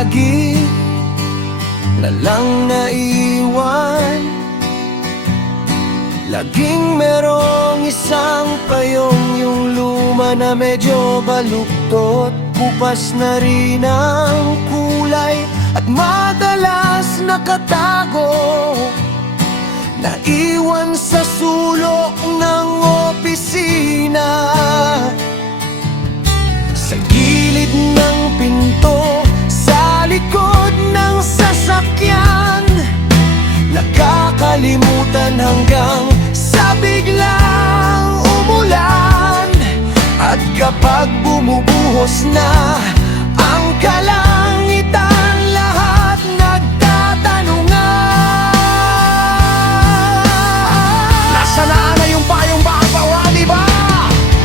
bahagi na lang naiwan. Laging merong isang payong, yung luma na medyo baluktot. Kupas na rin ang kulay at madalas nakatago, naiwan sa sulok ng opisina. Sa gilid ng pinto, sa likod ng sasakyan, nakakalimutan hanggang sa biglang umulan. At kapag bumubuhos na ang kalangitan, lahat nagtatanungan, nasaan na yung payong babawa, di ba?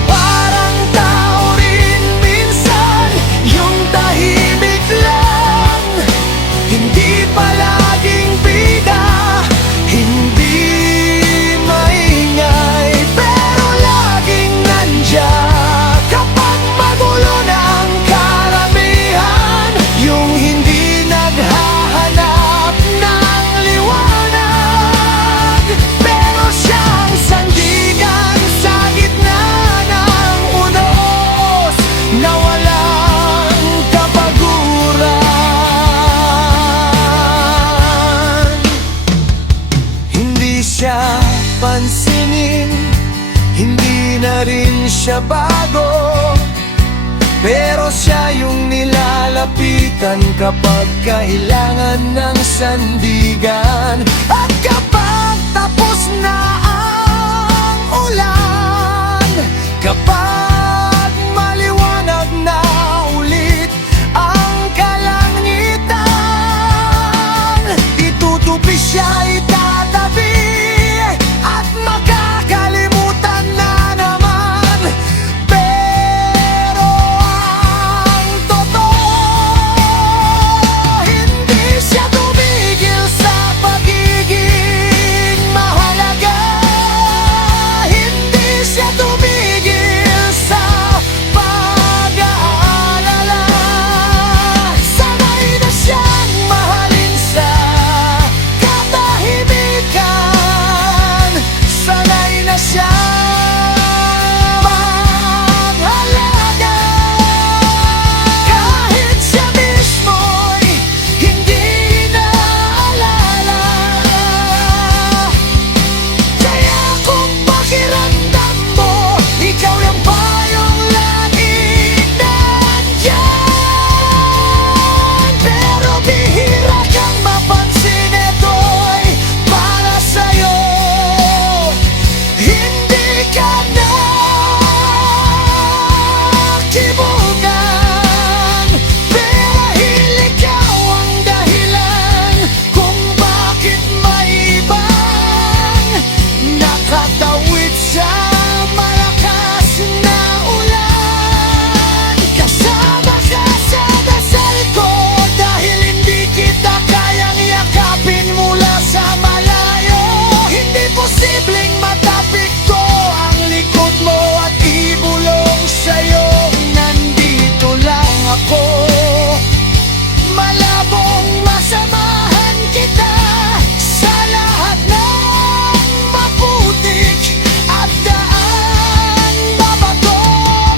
Parang tao rin minsan yung tahimik lang, hindi palaging bida, hindi maingay, pero laging nandiyan kapag magulo na ang karamihan. Yung hindi naghahanap ng liwanag, pero siyang sandigan sa gitna ng unos na walang kapaguran. Hindi siya pansinin, hindi na rin siya bago, pero siya yung nilalapitan kapag kailangan ng sandigan. At kapag tapos na ang ulan, kapag maliwanag na ulit ang kalangitan, itutupi siya, itatabi, at makakalimutan na naman. Pero ang totoo, hindi siya tumigil sa pagiging mahalaga. Hindi siya tumigil sa pag-aalala. Sanay na siyang mahalin sa katahimikan, sanay na siyang maghalaga. Kahit siya mismo'y hindi naalala. Kaya kung pakiramdam mo, ikaw yung payong laging nandyan, pero bihira kang mapansin, ito'y para sa'yo. Hindi ka nakibugan, dahil ikaw ang dahilan kung bakit may ibang nakatawid sa malakas na ulan. Kasama ka sa dasal ko, dahil hindi kita kayang yakapin mula sa malayo. Hindi posibleng matapik ko ang likod mo at ibulong sa'yo. Nandito lang ako, malabong masamahan kita sa lahat ng maputik at daan mabato.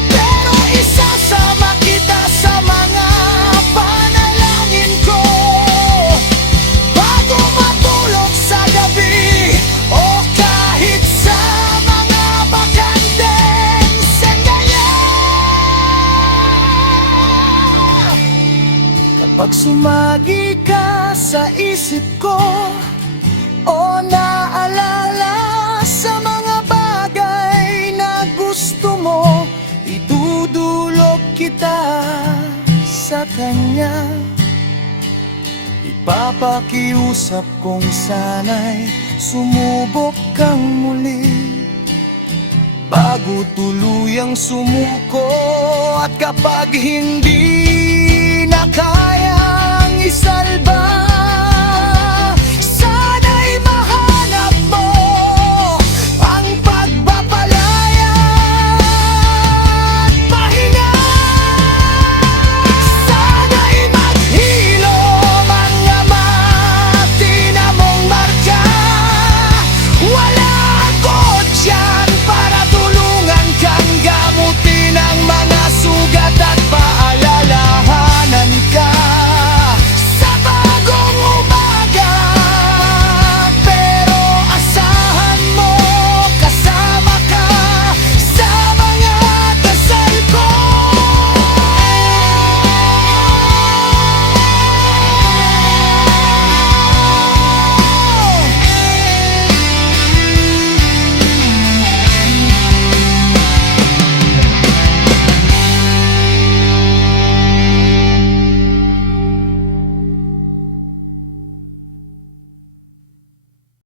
Pero isasama kita sa mga panalangin ko bago matulog sa gabi, o kahit sa mga bakanteng sandaya. Kapag sumagi ka sa isip ko, o naalala sa mga bagay na gusto mo, idudulog kita sa kanya. Ipapakiusap kong sana'y sumubok kang muli bago tuluyang sumuko. At kapag hindi na kayang isa